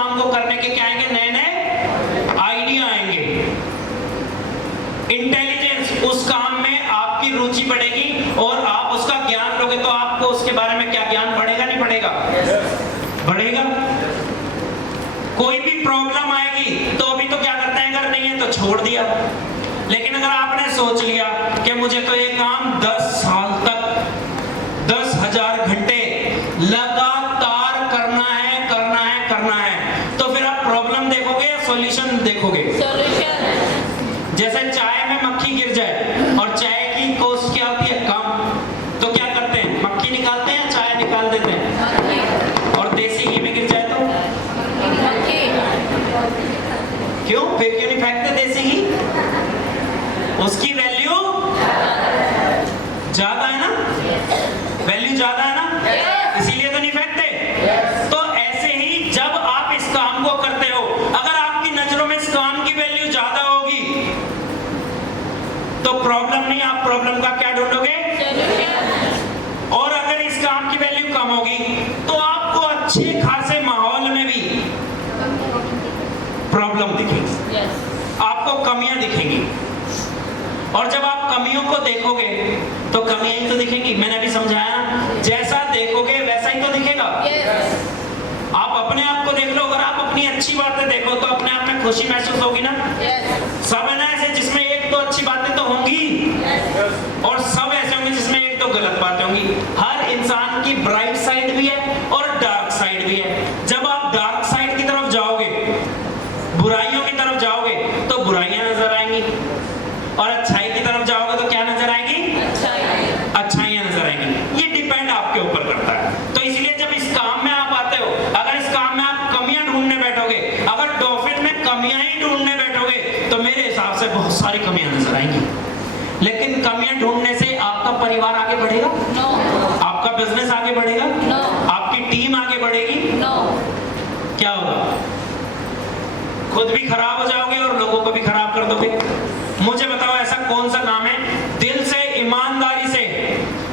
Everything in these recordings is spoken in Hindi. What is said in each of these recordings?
काम को करने के क्या आएंगे, नए नए आइडिया आएंगे। इंटेलिजेंस, उस काम में आपकी रुचि बढ़ेगी और आप उसका ज्ञान लोगे तो आपको उसके बारे में क्या ज्ञान बढ़ेगा, नहीं बढ़ेगा? बढ़ेगा। कोई भी प्रॉब्लम आएगी तो अभी तो क्या करते हैं, अगर नहीं है तो छोड़ दिया। लेकिन अगर आपने सोच लिया कि मुझे तो ये काम 10 साल तक 10,000 घंटे लगातार करना है, करना है, करना है, तो फिर आप प्रॉब्लम देखोगे या सॉल्यूशन देखोगे? सॉल्यूशन। जैसे चाय में मक्खी गिर जाए और चाय की कॉस्ट क्या होती है, कम, तो क्या करते हैं, मक्खी निकालते हैं, चाय निकाल देते हैं। और देसी घी में गिर जाए तो क्यों, फिर क्यों नहीं फेंकते देसी घी? उसकी वैल्यू ज्यादा है ना, वैल्यू ज्यादा है ना, इसीलिए तो नहीं फेंकते। तो ऐसे ही जब आप इस काम को करते हो, अगर आपकी नजरों में इस काम की वैल्यू ज्यादा होगी तो प्रॉब्लम नहीं, आप प्रॉब्लम का क्या ढूंढोगे, और अगर इस काम की वैल्यू कम होगी तो आपको अच्छे खासे माहौल में भी प्रॉब्लम दिखेगी, आपको कमियां दिखेंगी। और जब आप कमियों को देखोगे तो कमियां ही तो दिखेंगी। मैंने अभी समझाया ना, जैसा देखोगे वैसा ही तो दिखेगा। आप अपने आप को देख लो, अगर आप अपनी अच्छी बातें देखो तो अपने आप में खुशी महसूस होगी ना। सब है ना ऐसे जिसमें एक दो अच्छी बातें तो होंगी, और सब ऐसे होंगे जिसमें एक दो गलत बातें होंगी। हर इंसान की ब्राइट साइड भी है और डार्क साइड भी है। जब आप डार्क साइड की तरफ जाओगे, बुराइयों की तरफ जाओगे तो बुराइयां नजर आएंगी, और अच्छाई की तरफ जाओगे तो क्या नजर आएगी, अच्छाइयां नजर आएंगी। ये डिपेंड आपके ऊपर करता है। तो इसलिए जब इस काम में आप आते हो, अगर इस काम में आप कमियां ढूंढने बैठोगे, अगर डॉल्फिन में कमियां ही ढूंढने बैठोगे तो मेरे हिसाब से बहुत सारी कमियां नजर आएंगी। लेकिन कमियां ढूंढने से आपका परिवार आगे बढ़ेगा? आपका बिजनेस आगे बढ़ेगा? आपकी टीम आगे बढ़ेगी? क्या होगा? खुद भी खराब हो जाओगे और लोगों को भी खराब कर दोगे। मुझे बताओ ऐसा कौन सा काम है, दिल से ईमानदारी से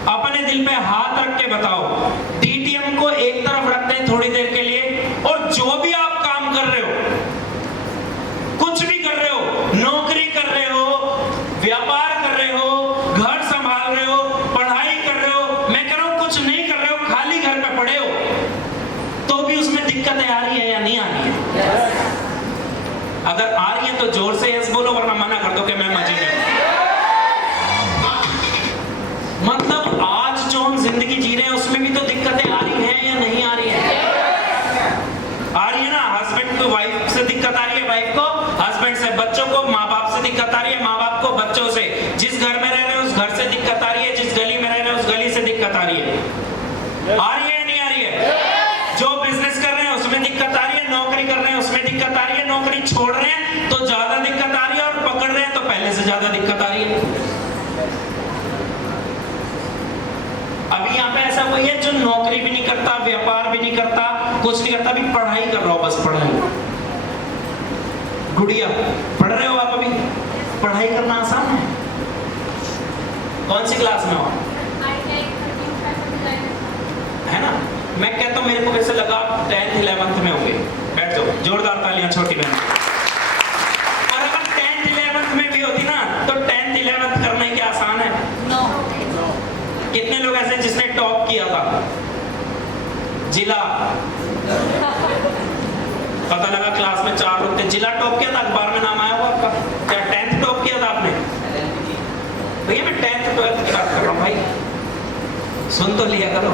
अपने दिल पे हाथ रख के बताओ, डीटीएम को एक तरफ रखते हैं थोड़ी देर के लिए, और जो भी आप काम कर रहे हो, कुछ भी कर रहे हो, नौकरी कर रहे हो, व्यापार कर रहे हो, घर संभाल रहे हो, पढ़ाई कर रहे हो, मैं कह रहा हूं कुछ नहीं कर रहे हो, खाली घर पे पड़े हो, तो भी उसमें दिक्कतें आ रही है या नहीं आ रही है? अगर आ रही है तो जोर से यस बोलो, वरना मना कर दो कि मैं मजे में। मतलब आज जो हम जिंदगी जी रहे हैं उसमें भी तो दिक्कतें आ रही हैं या नहीं आ रही है? आ रही है ना। हस्बैंड को वाइफ से दिक्कत आ रही है, वाइफ को हस्बैंड से, बच्चों को माँ बाप से दिक्कत आ रही है, माँ बाप को बच्चों से, जिस घर में रह रहे हैं उस घर से दिक्कत आ रही है, जिस गली में रह रहे हैं उस गली से दिक्कत आ रही है। आ रही है या नहीं आ रही है? जो बिजनेस कर रहे हैं उसमें दिक्कत आ रही है, नौकरी कर रहे हैं उसमें दिक्कत आ रही है, नौकरी छोड़ रहे हैं तो ज्यादा दिक्कत आ रही है, और पकड़ रहे हैं तो पहले से ज्यादा दिक्कत आ रही है। अभी यहाँ पे ऐसा कोई है जो नौकरी भी नहीं करता, व्यापार भी नहीं करता, कुछ नहीं करता, अभी पढ़ाई कर रहा हो, बस पढ़ाई। गुड़िया, पढ़ रहे हो आप अभी? पढ़ाई करना आसान है? कौन सी क्लास में हो? है ना। मैं कहता हूँ, मेरे को कैसे लगा 10th 11th में होंगे। बैठ जाओ, जोरदार तालियां छोटी बहन। और अगर 10th 11th में भी होती ना तो 10th 11th करना ही क्या आसान है? कितने लोग ऐसे जिसने टॉप किया था जिला? पता लगा क्लास में 4 लोग थे, जिला टॉप किया था, अखबार में नाम आया हुआ आपका। क्या 10th टॉप किया था आपने? भैया मैं 10th 12th की बात कर रहा हूँ भाई, सुन तो लिया करो।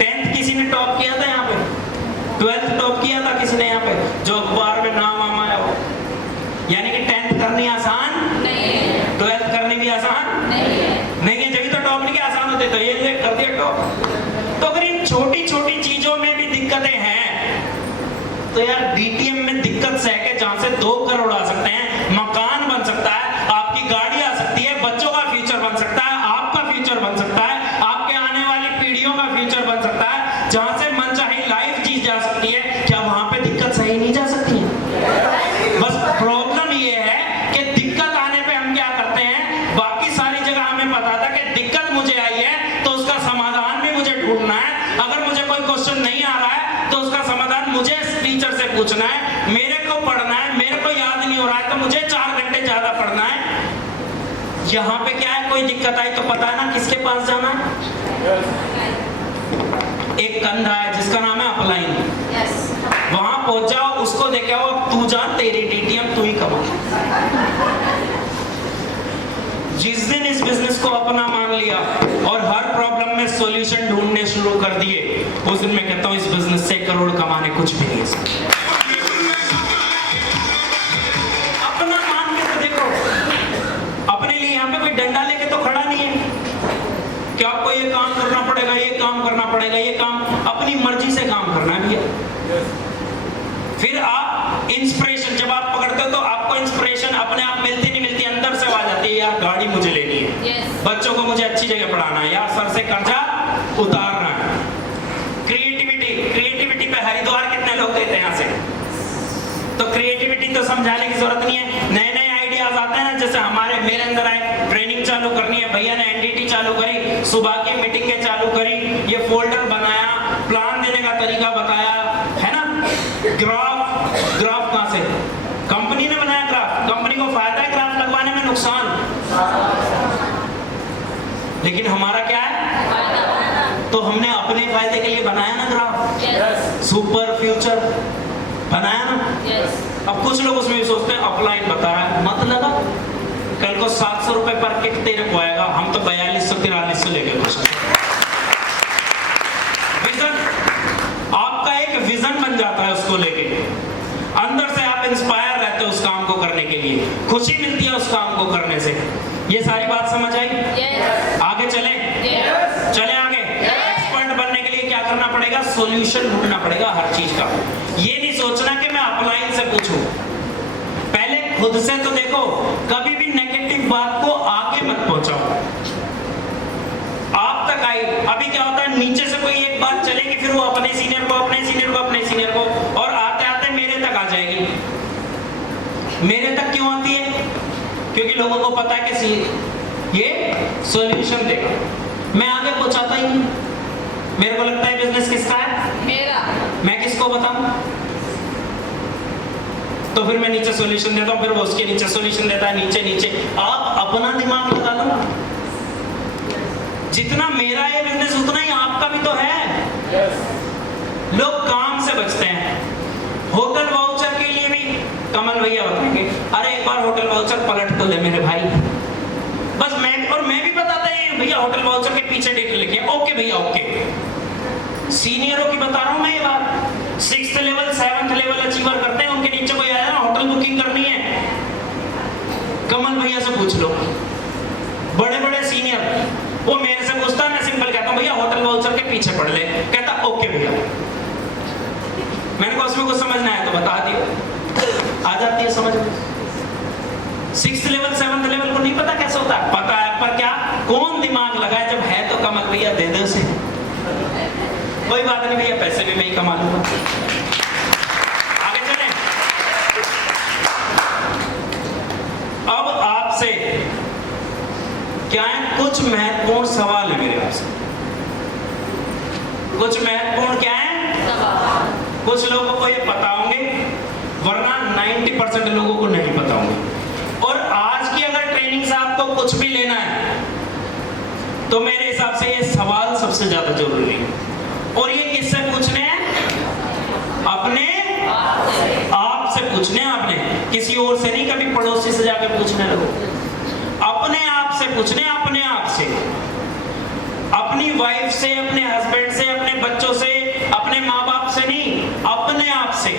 10th किसी ने टॉप किया था यहाँ पे? 12th टॉप किया था किसी ने यहाँ पे जो अखबार में नाम आया हो? यानी कि 10th करनी आसान नहीं है, 12th करनी भी आसान नहीं है, जब तो टॉप नहीं किया आसान होते तो ये कर दिया टॉप। तो अगर इन छोटी छोटी चीजों में भी दिक्कतें हैं तो यार डीटीएम में दिक्कत सह के जहां से 2 करोड़ आ सकते हैं, मकान बन सकता है, आपकी गाड़ी आ सकती है, बच्चों का फ्यूचर बन सकता है, आपका फ्यूचर बन सकता है, आपके आने वाली पीढ़ियों का फ्यूचर बन सकता है, जहां से मनचाही लाइफ जी जा सकती है, क्या वहां पे दिक्कत सही नहीं जा सकती है? बस प्रॉब्लम ये है कि दिक्कत आने पे हम क्या करते हैं, बाकी सारी जगह हमें पता था कि दिक्कत मुझे आई है तो उसका समाधान भी मुझे ढूंढना है, अगर मुझे कोई क्वेश्चन नहीं आ रहा है तो उसका समाधान मुझे टीचर से पूछना है, मेरे को पढ़ना है, मेरे को याद नहीं हो रहा है तो मुझे 4 घंटे ज्यादा पढ़ना है। यहाँ पे क्या है, कोई दिक्कत आई तो पता है ना किसके पास जाना है। एक कंधा है जिसका नाम है अपलाइन, वहां पहुंच जाओ, उसको देखे आओ, अब तू जा, तेरी डीटीएम तू ही कमा। जिस दिन इस बिजनेस को अपना मान लिया और हर प्रॉब्लम में सॉल्यूशन ढूंढने शुरू कर दिए, उस दिन मैं कहता हूं इस बिजनेस से 1 करोड़ कमाने कुछ भी नहीं है। अपना मान के तो देखो, अपने लिए यहाँ पे कोई डंडा लेके तो खड़ा नहीं है कि आपको ये काम करना पड़ेगा, ये काम करना पड़ेगा, ये काम अपनी मर्जी से काम करना है भैया। फिर आप इंस्पिरेशन जब आप पकड़ते हो तो आपको इंस्पिरेशन अपने आप मिलती नहीं मिलती, अंदर से आ जाती है, यार गाड़ी मुझे लेनी है, बच्चों को मुझे अच्छी जगह पढ़ाना है, यार सर से कर्जा उतारना है। क्रिएटिविटी पे हरिद्वार कितने लोग गए थे यहाँ से, तो क्रिएटिविटी तो समझाने की जरूरत नहीं है। नए नए आइडियाज आते हैं ना, जैसे मेरे अंदर आए, ट्रेनिंग चालू करनी है, भैया ने एनडीटी चालू करी, सुबह की मीटिंगें चालू करी, ये फोल्डर बनाया, प्लान देने का तरीका बताया, है ना। ग्राफ कहां से, कंपनी ने बनाया ग्राफ, कंपनी को फायदा है ग्राफ लगवाने में, नुकसान, लेकिन हमारा क्या है, तो हमने अपने फायदे के लिए बनाया ना ग्राफ, सुपर फ्यूचर बनाया ना। अब कुछ लोग उसमें भी सोचते हैं अपलाइन बता रहा है, मत लगा, कल को 700 रुपए पर किट तेरे को आएगा, हम तो 4200-4300 लेके खुश हैं। विजन, आपका एक विजन बन जाता है, उसको लेके अंदर से आप इंस्पायर रहते हो उस काम को करने के लिए, खुशी मिलती है उस काम को करने से। ये सारी बात समझ आई? आगे चले? चले आगे। एक्सपर्ट बनने के लिए क्या करना पड़ेगा, सॉल्यूशन ढूंढना पड़ेगा हर चीज का। ये नहीं सोचना कि मैं अपलाइन से पूछूं, पहले खुद से तो देखो, कभी भी नेगेटिव बात को आगे मत पहुंचाओ, आप तक आई। अभी क्या होता है, नीचे से कोई एक बात चलेगी, फिर वो अपने सीनियर को, अपने सीनियर को, अपने सीनियर को, और आते आते मेरे तक आ जाएगी। मेरे तक क्यों आती है? क्योंकि लोगों को पता है कि ये सॉल्यूशन देगा, मैं आगे पहुंचाता ही नहीं। मेरे को लगता है बिजनेस किसका है, मेरा, मैं किसको बताऊं, तो फिर मैं नीचे सॉल्यूशन देता हूं, फिर वो उसके नीचे सॉल्यूशन देता है, नीचे नीचे। आप अपना दिमाग लगा लो ना, जितना मेरा है बिजनेस उतना ही आपका भी तो है। लोग काम से बचते हैं, होटल वाउचर के लिए भी कमल भैया बताएंगे, अरे एक बार होटल वाउचर पलट तो ले मेरे भाई, बस मैं भी बताता है भैया होटल वाउचर के पीछे डिटेल लिखे, ओके भैया ओके। सीनियरों की बता रहा हूं मैं ये बात, 6th level 7th level achiever करते हैं, उनके नीचे कोई आया ना होटल बुकिंग करनी है, कमल भैया से पूछ लो, बड़े बड़े सीनियर, वो मेरे से पूछता है, मैं सिंपल कहता हूं भैया होटल वाउचर के पीछे पढ़ ले, कहता ओके भैया। मैंने कहा उसमें कुछ समझना है तो बता दियो, आ जाती है समझ में। 6th लेवल 7th लेवल को नहीं पता कैसे होता है, पता है, पर क्या कौन दिमाग लगाए, जब है तो कमल भैया दे दे उसे, कोई बात नहीं भैया पैसे भी मैं ही कमा लूंगा। आगे चलें। अब आपसे क्या है, कुछ महत्वपूर्ण सवाल है मेरे आपसे, कुछ महत्वपूर्ण क्या है सवाल। कुछ लोगों को ये पता होंगे, वरना 90% लोगों को नहीं पता होंगे। और आज की अगर ट्रेनिंग से आपको कुछ भी लेना है तो मेरे हिसाब से ये सवाल सबसे ज्यादा जरूरी है। और ये किससे पूछने हैं, अपने आप से पूछने हैं, आपने किसी और से नहीं, कभी पड़ोसी से जाके पूछने लगो, अपने आप से पूछने, अपने आप से, अपनी वाइफ से, अपने हस्बैंड से, अपने बच्चों से, अपने माँ बाप से नहीं, अपने आप से।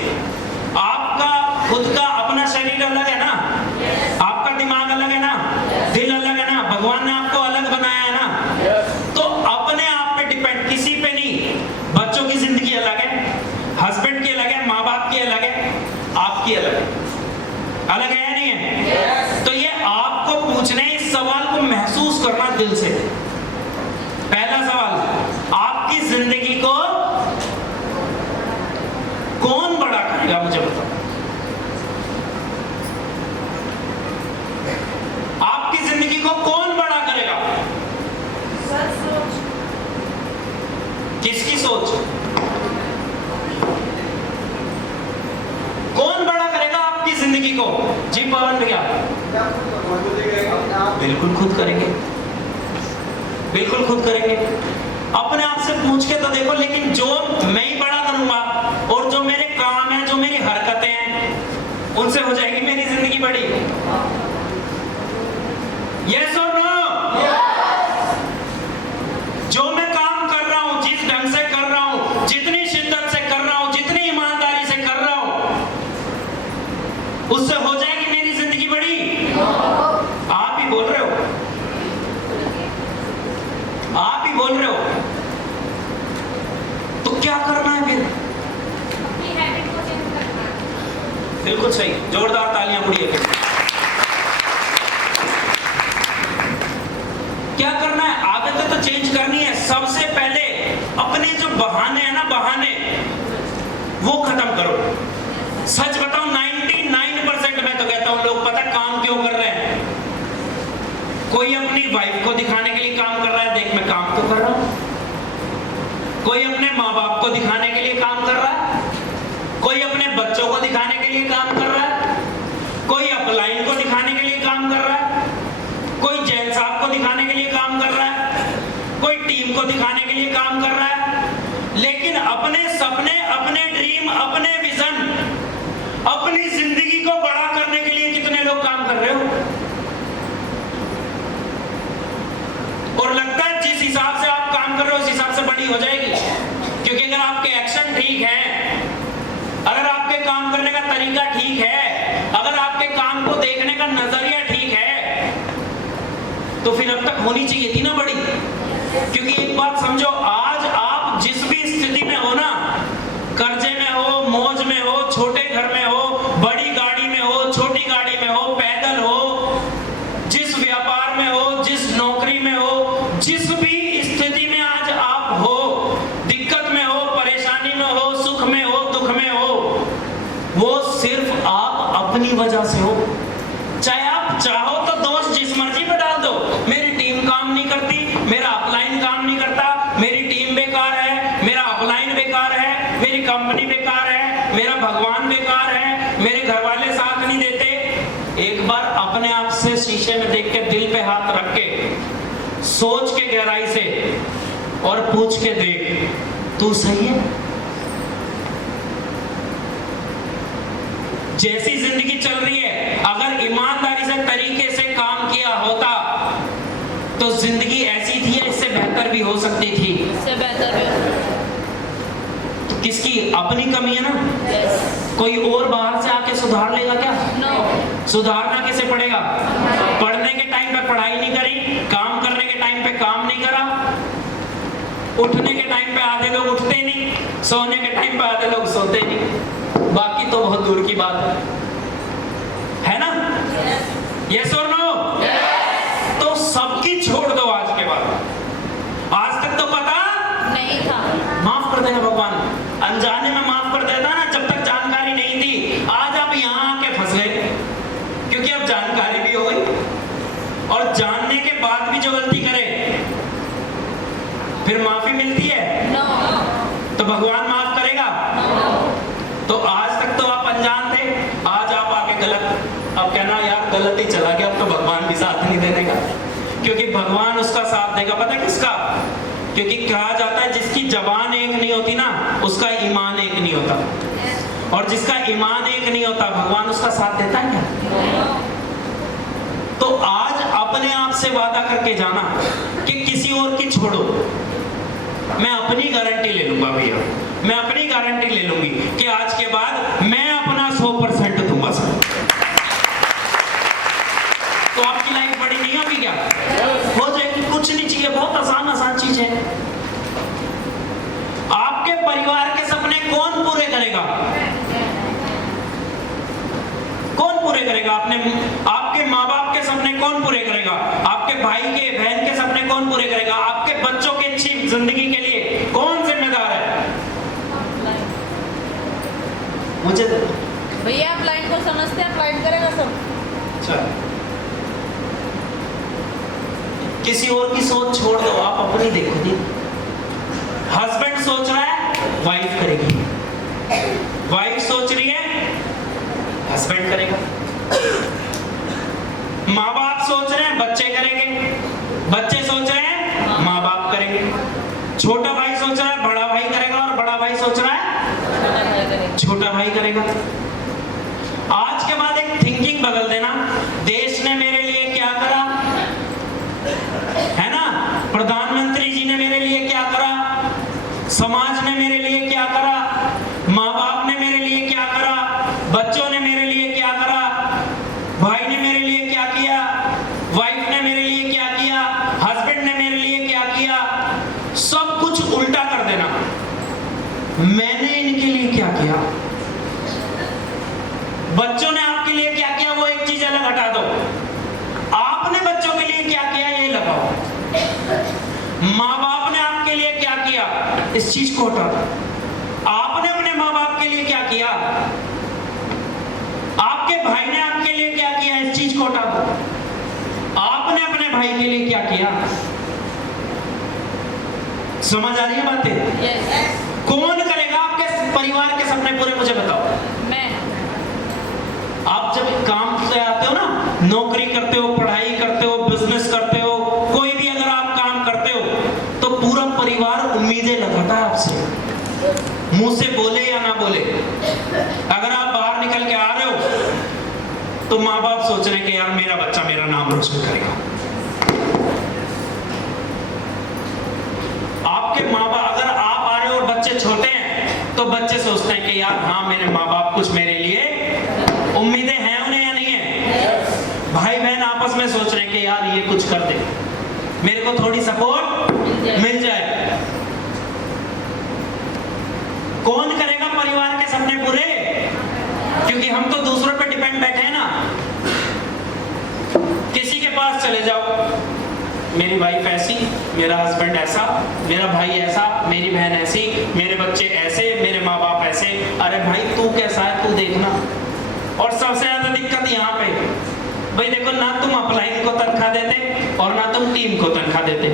आपका खुद का अपना शरीर अलग है ना, आपका दिमाग अलग है ना, दिल अलग है ना, भगवान ने आपको अलग बनाया है ना, तो अपने आप पे डिपेंड, किसी पे नहीं। बच्चों की जिंदगी अलग है, हस्बैंड की अलग है, माँ बाप की अलग है, आपकी अलग है, अलग है या नहीं है? तो ये आपको पूछने, इस सवाल को महसूस करना दिल से। पहला सवाल, आपकी जिंदगी को कौन बड़ा करेगा, मुझे बताओ। आपकी जिंदगी को कौन बड़ा करेगा? किसकी सोच? जिंदगी को? जी पवन भैया, बिल्कुल खुद करेंगे, बिल्कुल खुद करेंगे। अपने आप से पूछ के तो देखो। लेकिन जो मैं ही बड़ा करूंगा और जो मेरे काम है, जो मेरी हरकतें हैं, उनसे हो जाएगी मेरी जिंदगी बड़ी। यस और नो? जो मैं काम कर रहा हूं, जिस ढंग से कर रहा हूं, जितनी शिद्दत से कर रहा हूं, जितनी ईमानदारी से कर रहा हूं, उससे हो जाएगी मेरी जिंदगी बड़ी। आप ही बोल रहे हो, आप ही बोल रहे हो। तो क्या करना है फिर? अपनी हैबिट को चेंज करना है। बिल्कुल सही, जोरदार तालियां बुढ़िया के। क्या करना है? आदतें तो चेंज करनी है। सबसे पहले अपने जो बहाने हैं ना, बहाने, वो खत्म करो। सच बताओ, 99% मैं तो कहता हूं लोग पता काम क्यों कर रहे हैं? कोई अपनी वाइफ को दिखाने के लिए काम कर रहा है, देख मैं काम तो कर रहा हूं। कोई अपने माँ बाप को दिखाने के लिए काम कर रहा है, कोई अपने बच्चों को दिखाने के लिए काम कर रहा है, कोई अपलाइन को दिखाने के लिए काम कर रहा है, कोई जैन साहब को दिखाने के लिए काम कर रहा है, कोई टीम को दिखाने के लिए काम कर रहा है। लेकिन अपने सपने, अपने ड्रीम, अपने विजन, अपनी जिंदगी को बड़ा करने के लिए कितने लोग काम कर रहे हो? और लगता है जिस हिसाब से आप काम कर रहे हो उस हिसाब से बड़ी हो जाएगी। क्योंकि अगर आपके एक्शन ठीक है, अगर आपके काम करने का तरीका ठीक है, अगर आपके काम को देखने का नजरिया ठीक है, तो फिर अब तक होनी चाहिए थी ना बड़ी। क्योंकि एक बात समझो, आज आप जिस भी स्थिति में हो ना, कर्जे में हो, मौज में हो, छोटे घर में हो, बड़ी गाड़ी में हो, छोटी गाड़ी में हो, पैदल हो, जिस व्यापार में हो, जिस नौकरी में हो, जिस भी स्थिति में आज आप हो, दिक्कत में हो, परेशानी में हो, सुख में हो, दुख में हो, वो सिर्फ आप अपनी वजह से हो। चाहे आप चाहो तो दोष जिस मर्जी पे डाल दो, मेरी टीम काम नहीं करती, मेरा अपलाइन काम नहीं करता, मेरी टीम बेकार है, मेरा अपलाइन बेकार है, मेरी कंपनी बेकार है, मेरा भगवान बेकार है, मेरे घर वाले साथ नहीं देते। एक बार अपने आप से शीशे में देख के, दिल पे हाथ रख के, सोच के गहराई से और पूछ के देख, तू सही है? जैसी जिंदगी चल रही है, अगर ईमानदारी से तरीके से काम किया होता तो जिंदगी ऐसी थी या इससे बेहतर भी हो सकती थी? इससे बेहतर भी हो सकती तो किसकी अपनी कमी है ना? Yes. कोई और बाहर से आके सुधार लेगा क्या? No. सुधारना कैसे पड़ेगा? पढ़ने के टाइम पे पढ़ाई नहीं करी, काम करने के टाइम पे काम नहीं करा, उठने के टाइम पे आधे लोग उठते नहीं, सोने के टाइम पे आधे लोग सोते नहीं, बाकी तो बहुत दूर की बात है ना? यस और नो? तो सबकी छोड़ दो आज के बाद। आज तक तो पता नहीं था। माफ कर देना भगवान, अनजाने में माफ कर देता ना, जब तक जानकारी नहीं थी। आज आप यहाँ आके फंस गए, क्योंकि अब जानकारी भी हो गई। और जानने के बाद भी जो गलती करे फिर माफी मिलती है? No. तो भगवान माफ करेगा? No. तो आज तक तो आप अनजान थे, आज आप आके गलत, अब कहना यार गलत ही चला गया, अब तो भगवान भी साथ नहीं देने का। क्योंकि भगवान उसका साथ देगा, पता है किसका? क्योंकि कहा जाता है जिसकी जबान एक नहीं होती ना, उसका ईमान एक नहीं होता। और जिसका ईमान एक नहीं होता, भगवान उसका साथ देता है क्या? तो आज अपने आप से वादा करके जाना कि किसी और की छोड़ो, मैं अपनी गारंटी ले लूंगा भैया, मैं अपनी गारंटी ले लूंगी कि आज के बाद मैं अपना 100% दूंगा सर। तो आपकी लाइफ बड़ी नहीं होगी क्या? हो जाएगी। कुछ नहीं चाहिए, बहुत आसान चीज है। आपके परिवार के सपने कौन पूरे करेगा? कौन पूरे करेगा? आपके माँ बाप के सपने कौन पूरे करेगा? आपके भाई के, बहन के सपने कौन पूरे करेगा? आपके बच्चों की अच्छी जिंदगी के लिए कौन जिम्मेदार है? मुझे भैया आप लाइन को समझते हैं, अप्लाइड करेगा सब। अच्छा, किसी और की सोच छोड़ दो, आप अपनी देखो जी। हस्बैंड सोच रहा है, वाइफ करेगी। वाइफ सोच रही है, हस्बैंड करेगा। माँ बाप सोच रहे हैं बच्चे करेंगे, बच्चे सोच रहे हैं माँ बाप करेंगे, छोटा भाई सोच रहा है बड़ा भाई करेगा, और बड़ा भाई सोच रहा है छोटा भाई करेगा। आज के बाद एक थिंकिंग बदल देना, देश ने मेरे लिए क्या करा, है ना, प्रधानमंत्री जी ने मेरे लिए क्या करा, समाज ने मेरे लिए क्या करा, माँ बाप ने मेरे लिए क्या करा, बच्चों ने मेरे लिए क्या करा, भाई ने मेरे लिए क्या किया, वाइफ ने मेरे लिए क्या किया, हस्बैंड ने मेरे लिए क्या किया, सब कुछ उल्टा कर देना। मैंने इनके लिए क्या किया, बच्चों ने आपके लिए क्या किया, वो एक चीज अलग हटा दो, आपने बच्चों के लिए क्या किया ये लगाओ, माँ बाप ने आपके लिए क्या किया इस चीज को हटा दो, आपने अपने माँ बाप के लिए क्या किया, आपके भाई ने आपके लिए क्या किया इस चीज को हटा दो, आपने अपने भाई के लिए क्या किया। समझ आ रही है बातें? Yes. कौन करेगा आपके परिवार के सपने पूरे, मुझे बताओ। मैं। आप जब काम से आते हो ना, नौकरी करते हो, पढ़ाई करते हो, बिजनेस करते हो, कोई भी अगर आप काम करते हो तो पूरा परिवार उम्मीदें लगाता है आपसे, मुंह से बोले या ना बोले। अगर आप बाहर निकल के आ रहे हो तो माँ बाप सोच रहे हैं कि यार मेरा बच्चा मेरा नाम रोशन करेगा। आपके माँ बाप, अगर आप आ रहे हो और बच्चे छोटे हैं तो बच्चे सोचते हैं कि यार हाँ मेरे माँ बाप कुछ मेरे लिए, उम्मीदें हैं उन्हें या नहीं है। भाई बहन आपस में सोच रहे हैं कि यार ये कुछ कर दे, मेरे को थोड़ी सपोर्ट मिल जाए। कौन करेगा परिवार के सपने पूरे? क्योंकि हम तो दूसरों पे डिपेंड बैठे हैं ना। किसी के पास चले जाओ, मेरी वाइफ ऐसी, मेरा हस्बैंड ऐसा, मेरा भाई ऐसा, मेरी बहन ऐसी, मेरे बच्चे ऐसे, मेरे माँ बाप ऐसे। अरे भाई तू कैसा है तू देखना। और सबसे ज्यादा दिक्कत यहाँ पे, भाई देखो ना तुम अपलाइन को तनख्वाह देते और ना तुम टीम को तनख्वाह देते,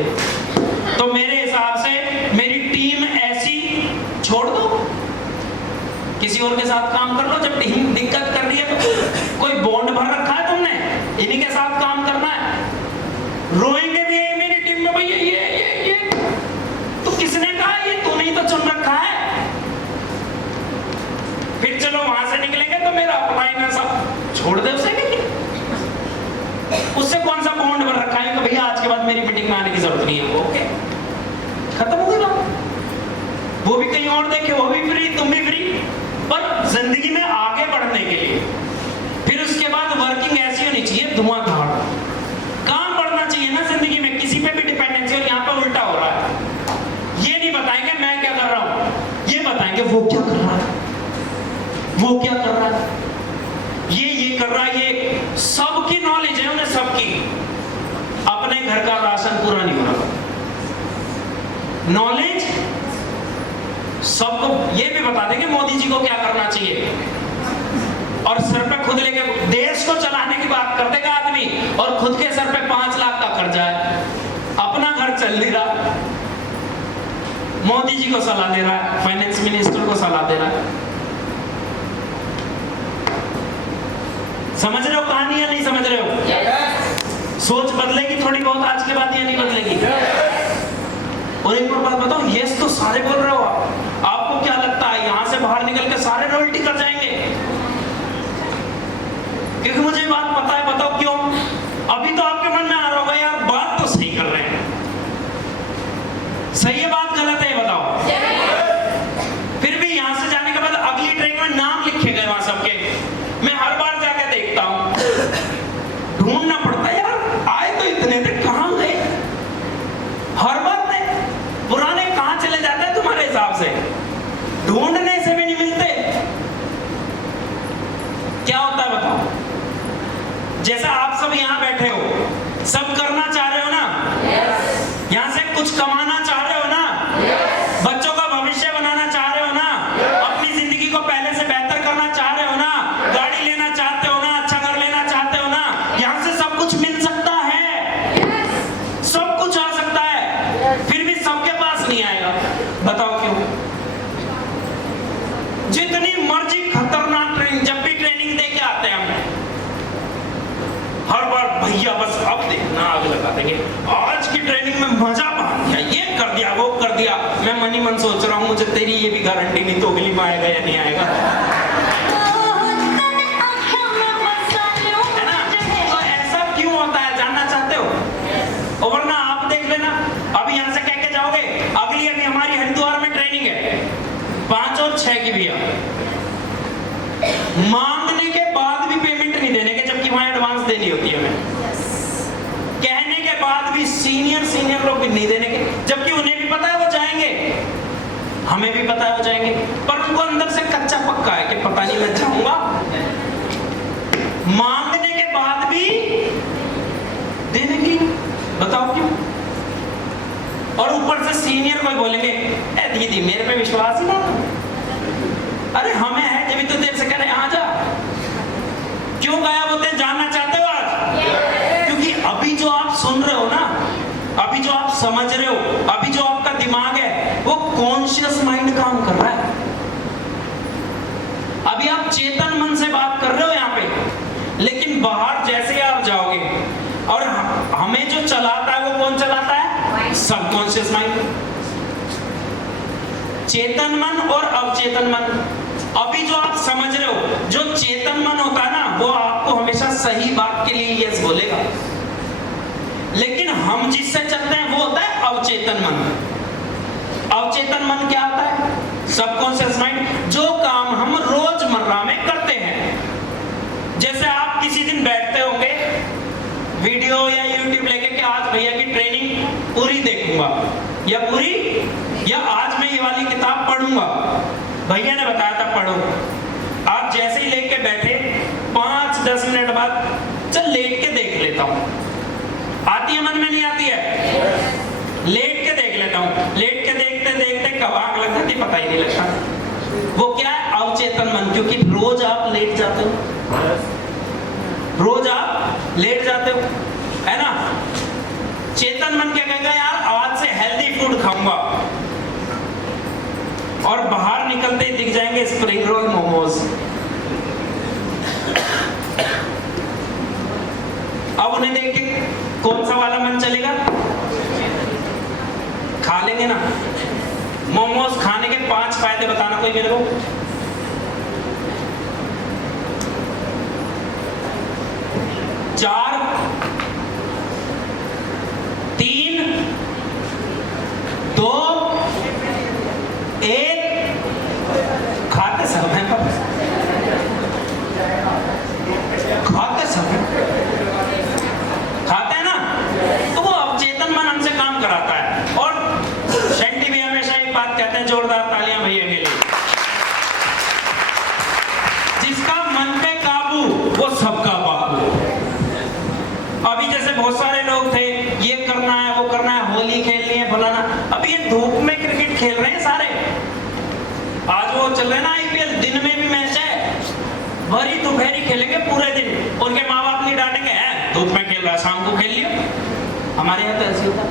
तो मेरे हिसाब से मेरी टीम ऐसी छोड़ दो, किसी और के साथ काम कर लो। जब टीम दिक्कत कर रही है तो कोई बॉन्ड भर रखा है तुमने, इन्हीं के साथ काम करना है। रोएंगे भी मेरी टीम में भैया ये तो किसने कहा, ये तूने ही तो चुन रखा है। फिर चलो वहां से निकलेंगे तो मेरा अपलाइन है सब, छोड़ दे उसे, उससे कौन सा बॉन्ड भर रखा है कि भैया आज के बाद मेरी मीटिंग में आने की जरूरत नहीं है। ओके, खत्म हो गया। वो भी कहीं और देखे, वो भी फ्री, तुम भी फ्री। पर जिंदगी में आगे बढ़ने के लिए फिर उसके बाद वर्किंग ऐसी होनी चाहिए धुआंधार, काम बढ़ना चाहिए ना जिंदगी में, किसी पे भी डिपेंडेंसी। और यहाँ पे उल्टा हो रहा है, ये नहीं बताएंगे मैं क्या कर रहा हूँ, ये बताएंगे वो क्या कर रहा है, वो क्या कर रहा है, ये कर रहा है। ये सबकी नॉलेज है उन्हें, सबकी। अपने घर का राशन पूरा नहीं हो रहा, नॉलेज सबको। ये भी बता देंगे मोदी जी को क्या करना चाहिए, और सर पे खुद लेके देश को चलाने की बात कर देगा आदमी, और खुद के सर पे 5 लाख का कर्जा है, अपना घर चल नहीं रहा, मोदी जी को सलाह दे रहा है, फाइनेंस मिनिस्टर को सलाह दे रहा है। समझ रहे हो कहानी या नहीं समझ रहे हो? yes. सोच बदलेगी थोड़ी बहुत आज के बाद या नहीं बदलेगी? yes. और एक और बात बताओ, यस तो सारे बोल रहे हो आप, आपको क्या लगता है यहाँ से बाहर निकल के सारे रॉयल्टी कर जाएंगे? क्योंकि मुझे बात पता है, बताओ क्यों? अभी तो आपके मन में आ रहा होगा यार बात तो सही कर रहे हैं, सही है बात गलत है बताओ? फिर भी यहाँ से जाने के बाद अगली ट्रेन में नाम लिखे गए वहां सबके, मैं हर बार जाके देखता हूँ, ढूंढना पड़ता है यार, आए तो इतने थे कहाँ गए, हर बार पुराने कहाँ चले जाते हैं तुम्हारे हिसाब से, ढूंढने से भी नहीं मिलते। क्या होता है बताओ? जैसा आप सब यहाँ बैठे हो, सब करना चाह रहे हो ना? yes. यहाँ से कुछ कमाना चाह रहे हो ना? yes. बच्चों का भविष्य बनाना चाह रहे हो ना? yes. अपनी जिंदगी को पहले से बेहतर करना चाह रहे हो ना? गाड़ी लेना चाहते हो ना? अच्छा घर लेना चाहते हो ना? यहाँ से सब कुछ मिल सकता है, yes. सब कुछ आ सकता है, yes. फिर भी सबके पास नहीं आएगा, बताओ क्यों? जितनी मर्जी खतरनाक ट्रेनिंग, जब भी ट्रेनिंग दे के आते हैं देंगे, आज की ट्रेनिंग में मजा पा दिया, ये कर दिया, वो कर दिया। मैं मन ही मन सोच रहा हूँ मुझे तेरी ये भी गारंटी नहीं तो अगली में आएगा या नहीं आएगा, है ना? तो ऐसा क्यों होता है, जानना चाहते हो? और वरना आप देख लेना, अभी यहाँ से कह के जाओगे अगली अभी हमारी हरिद्वार में ट्रेनिंग है 5 और 6 की भैया, मांगने के बाद भी पेमेंट नहीं देने के, जबकि वहां एडवांस देनी होती है हमें, कहने के बाद भी सीनियर लोग भी नहीं देने के, जबकि उन्हें भी पता है वो जाएंगे, हमें भी पता है वो जाएंगे, पर उनको अंदर से कच्चा पक्का है कि पता नहीं मैं जाऊंगा, मांगने के बाद भी देने की, बताओ क्यों? और ऊपर से सीनियर कोई बोलेंगे, ए दीदी मेरे पे विश्वास ही ना, अरे हमें है जब तो देर से कह रहे आ जा, क्यों गायब होते जानना चाहते हो आज? क्योंकि अभी जो आप सुन रहे हो ना, अभी जो आप समझ रहे हो, अभी जो आपका दिमाग है वो कॉन्शियस माइंड काम कर रहा है, अभी आप चेतन मन से बात कर रहे हो यहाँ पे, लेकिन बाहर जैसे आप जाओगे और हमें जो चलाता है वो कौन चलाता है? सबकॉन्शियस माइंड, चेतन मन और अवचेतन मन। अभी जो आप समझ रहे हो, जो चेतन मन होता है ना वो आपको हमेशा सही बात के लिए यस बोलेगा, लेकिन हम जिससे चलते हैं वो होता है अवचेतन मन। अवचेतन मन क्या होता है? सबकॉन्शियस माइंड, जो काम हम रोजमर्रा में करते हैं। जैसे आप किसी दिन बैठते होंगे वीडियो या यूट्यूब लेके कि आज भैया की ट्रेनिंग पूरी देखूंगा, या पूरी, या आज मैं ये वाली किताब पढ़ूंगा, भैया ने बताया था पढ़ो। आप जैसे ही लेके बैठे 5-10 मिनट बाद चल लेट के देख लेता हूँ, आती है मन में, नहीं आती है? लेट के देख लेता हूँ, लेट के देखते देखते कब आंख लग जाती पता ही नहीं लगता। वो क्या है? अवचेतन मन, क्योंकि रोज आप लेट जाते हो, रोज आप लेट जाते हो, है ना? चेतन मन क्या कहेगा, यार आज से हेल्दी फूड खाऊंगा, और बाहर निकलते ही दिख जाएंगे स्प्रिंग रोल, मोमोज। अब उन्हें देख के कौन सा वाला मन चलेगा? खा लेंगे ना। मोमोज खाने के 5 फायदे बताना कोई मेरे को। 4, 3, 2, 1, खाते समय खाते हैं ना, तो वो अवचेतन मन हमसे काम कराता है। और शंटी भी हमेशा एक बात कहते हैं, जोरदार तालियां भैया के लिए, जिसका मन पे काबू वो सबका बाबू। अभी जैसे बहुत सारे लोग थे, ये करना है वो करना है, होली खेलनी है फलाना, अभी ये धूप में क्रिकेट खेल रहे हैं सारे। आज वो चल रहे ना आईपीएल, दिन में भी मैच है, भरी दोपहरी खेलेंगे पूरे दिन, उनके माँ बाप नहीं डांटेंगे, हैं धूप में खेल रहा, शाम को खेल लियो। हमारे यहाँ तो ऐसे होता है।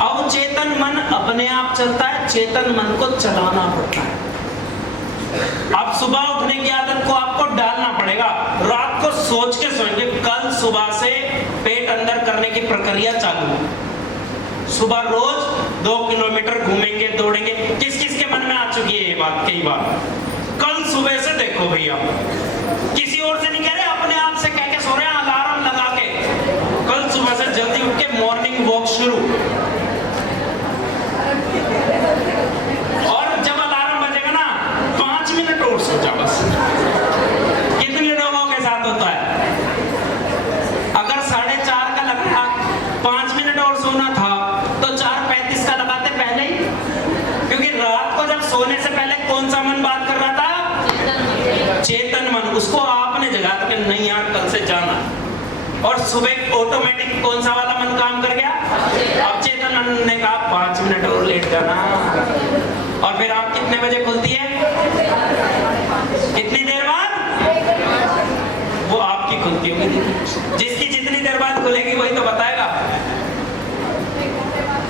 अवचेतन मन अपने आप चलता है, चेतन मन को चलाना पड़ता है। अब सुबह उठने की आदत को आपको डालना पड़ेगा। रात को सोच के सोएंगे, कल सुबह से पेट अंदर करने की प्रक्रिया चालू। सुबह रोज 2 किलोमीटर घूमेंगे, दौड़ेंगे। किस किस के मन में आ चुकी है ये बात? कई बार कल सुबह से देखो भैया, किसी और से नहीं कह रहे, अपने आप से कह के सो रहे हैं, अलार्म लगा के। कल सुबह से जल्दी उठ के मॉर्निंग वॉक शुरू, और जब अलार्म बजेगा ना 5 मिनट और सो जा बस। कितने लोगों के साथ होता है? अगर 4:30 का लगा 5 मिनट और सोना था तो 4:35 का लगाते पहले ही, क्योंकि रात को जब सोने से पहले कौन सा मन बात कर रहा था? चेतन मन। उसको आपने जगा के नहीं यार कल से जाना, और सुबह ऑटोमेटिक कौन सा वाला मन काम कर गया? अब चेतन मन ने कहा 5 मिनट और लेट जाना। और फिर आप कितने बजे खुलती है? कितनी देर बाद? वो आपकी खुलती होगी, जिसकी जितनी देर बाद खुलेगी वही तो बताएगा।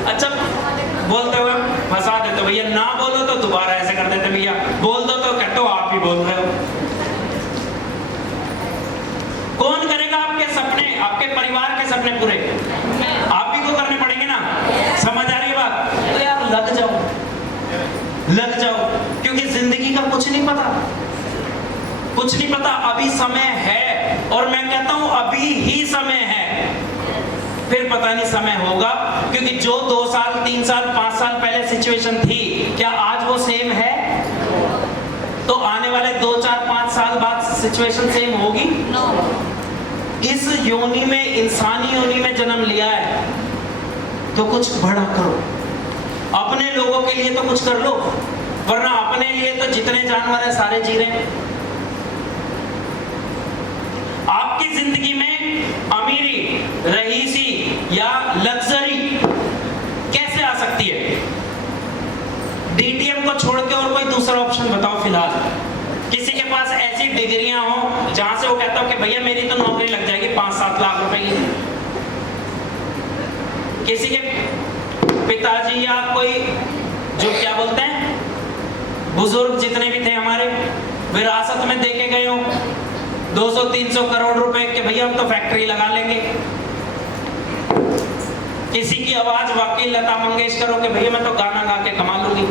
अच्छा, बोलते हुए फंसा देते भैया, ना बोलो तो दोबारा ऐसे कर देते भैया, बोल दो तो कहते हो आप ही बोल रहे हो। कौन करेगा आपके सपने, आपके परिवार के सपने पूरे? आप ही को करने पड़ेंगे ना। समझ आ रही है बात? तो यार लग जाओ, क्योंकि जिंदगी का कुछ नहीं पता। अभी समय है, और मैं कहता हूं अभी ही समय है, फिर पता नहीं समय होगा। क्योंकि जो 2 साल 3 साल 5 साल पहले सिचुएशन थी, क्या आज वो सेम है? तो आने वाले 2 4 5 साल बाद सिचुएशन सेम होगी? इस योनि में, इंसानी योनि में जन्म लिया है, तो कुछ बड़ा करो। अपने लोगों के लिए तो कुछ कर लो, वरना अपने लिए तो जितने जानवर हैं सारे जी रहे हैं। आपकी जिंदगी में अमीरी, रईसी या लग्जरी कैसे आ सकती है? डीटीएम को छोड़ के और कोई दूसरा ऑप्शन बताओ फिलहाल। किसी के पास ऐसी डिग्रियां हो जहां से वो कहता हो कि भैया मेरी तो नौकरी लग जाएगी 5-7 लाख रुपए की। किसी के पिताजी या कोई जो क्या बोलते हैं बुजुर्ग जितने भी थे हमारे, विरासत में देके गए हो 200-300 करोड़ रुपए के, भैया हम तो फैक्ट्री लगा लेंगे। किसी की आवाज वाकई लता मंगेशकर हो कि भैया मैं तो गाना गा के कमा लूंगी।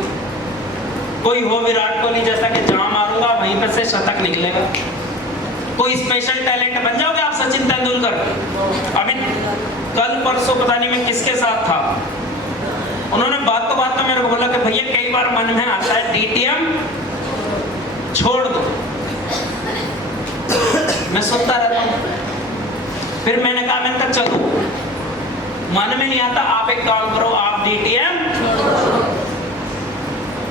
कोई हो विराट कोहली जैसा कि जहां मारूंगा वहीं पर से शतक निकलेगा। कोई स्पेशल टैलेंट बन जाओगे आप सचिन तेंदुलकर। अभी कल परसों पता नहीं मैं किसके साथ था, उन्होंने बात में मेरे को बोला कि भैया कई बार मन में आता है डीटीएम छोड़ दो। मैं सुनता रहता हूं, फिर मैंने कहा चलो, मन में नहीं आता, आप एक काम करो, आप डीटीएम।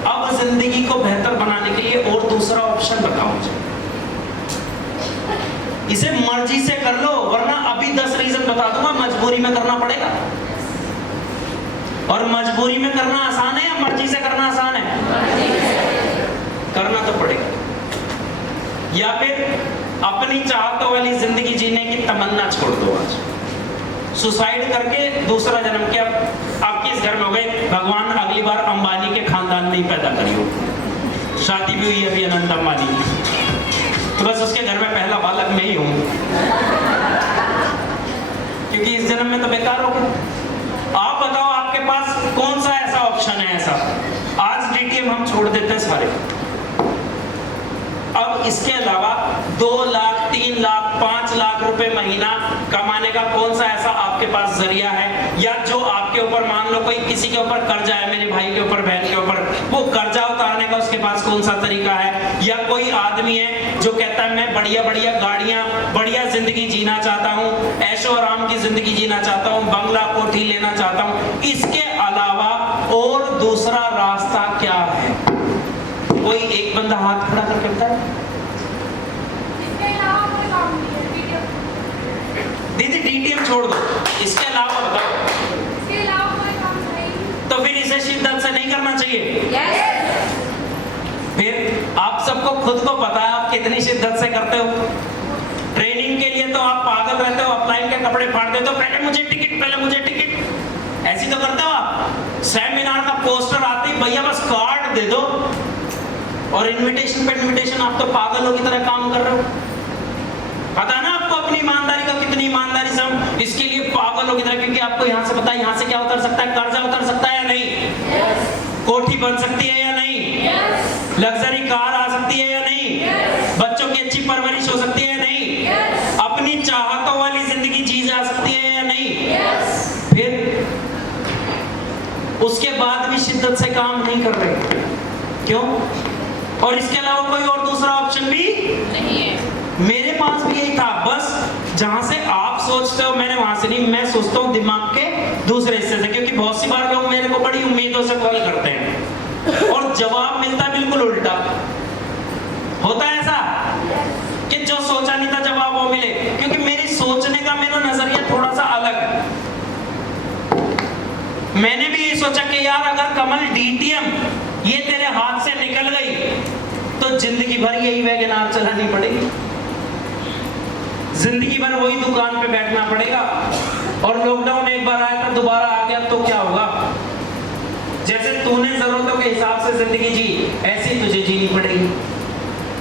अब जिंदगी को बेहतर बनाने के लिए और दूसरा ऑप्शन बताओ मुझे। इसे मर्जी से कर लो, वरना अभी 10 रीजन बता दूंगा, मजबूरी में करना पड़ेगा। और मजबूरी में करना आसान है या मर्जी से करना आसान है? करना तो पड़ेगा। या फिर अपनी चाहतों वाली जिंदगी जीने की तमन्ना छोड़ दो। आज सुसाइड करके दूसरा जन्म, क्या आपके इस घर में हो गए, भगवान अगली बार अंबानी के खानदान में ही पैदा करियो। शादी भी हुई अभी अनंत अंबानी की, तो बस उसके घर में पहला बालक मैं ही हूं, क्योंकि इस जन्म में तो बेकार हो गया। आप बताओ आपके पास कौन सा ऐसा ऑप्शन है ऐसा? आज डीटीएम हम छोड़ देते हैं सारे। अब इसके अलावा 2 लाख 3 लाख 5 लाख रुपए महीना कमाने का कौन सा ऐसा आपके पास जरिया है? या जो आपके ऊपर, मान लो कोई किसी के ऊपर कर्जा है, मेरे भाई के ऊपर, बहन के ऊपर, वो कर्जा उतारने का उसके पास कौन सा तरीका है? या कोई आदमी है जो कहता है मैं बढ़िया बढ़िया गाड़ियां, बढ़िया जिंदगी जीना चाहता हूँ, ऐशो आराम की जिंदगी जीना चाहता हूँ, बंगला कोठी लेना चाहता हूँ, इसके अलावा और दूसरा रास्ता क्या है? कोई एक बंदा हाथ खड़ा करके बताए। दीदी डीटीएम छोड़ दो, इसके अलावा बताओ। इसके अलावा कोई काम नहीं। तो फिर इसे शिद्दत से नहीं करना चाहिए। Yes. फिर आप सबको खुद को पता है आप कितनी शिद्दत से करते हो। ट्रेनिंग के लिए तो आप पागल रहते हो, अपलाइन के कपड़े फाड़ देते हो, पहले मुझे टिकट, ऐसी तो करते हो आप। सेमिनार का पोस्टर आते ही भैया बस कार्ड दे दो, और इनविटेशन पे इनविटेशन, आप तो पागलों की तरह काम कर रहे हो। पता ना आपको अपनी ईमानदारी का, कितनी ईमानदारी से हम इसके लिए पागलों की तरह, क्योंकि आपको यहाँ से पता है यहाँ से क्या उतर सकता है, कर्जा उतर सकता है या नहीं, कोठी बन सकती है या नहीं, लग्जरी कार आ सकती है या नहीं, बच्चों की अच्छी परवरिश हो सकती है या नहीं, अपनी चाहतों वाली जिंदगी जी जा सकती है या नहीं। फिर उसके बाद भी शिद्दत से काम नहीं कर रहे, क्यों? और इसके अलावा कोई और दूसरा ऑप्शन भी नहीं है। मेरे पास भी यही था, बस जहां से आप सोचते हो मैंने वहां से नहीं, मैं सोचता हूँ दिमाग के दूसरे हिस्से से, क्योंकि बहुत सी बार लोग मेरे को बड़ी उम्मीदों से कॉल करते हैं और जवाब मिलता है बिल्कुल उल्टा। होता है ऐसा कि जो सोचा नहीं था जवाब वो मिले, क्योंकि मेरी सोचने का मेरा नजरिया थोड़ा सा अलग है। मैंने भी ये सोचा कि यार अगर कमल डीटीएम ये तेरे हाथ से निकल गई तो जिंदगी भर यही वैगनआर चलानी पड़ेगी, जिंदगी भर वही दुकान पे बैठना पड़ेगा, और लॉकडाउन एक बार आया था दोबारा आ गया तो क्या होगा? जैसे तूने जरूरतों के हिसाब से जिंदगी जी ऐसी तुझे जीनी पड़ेगी।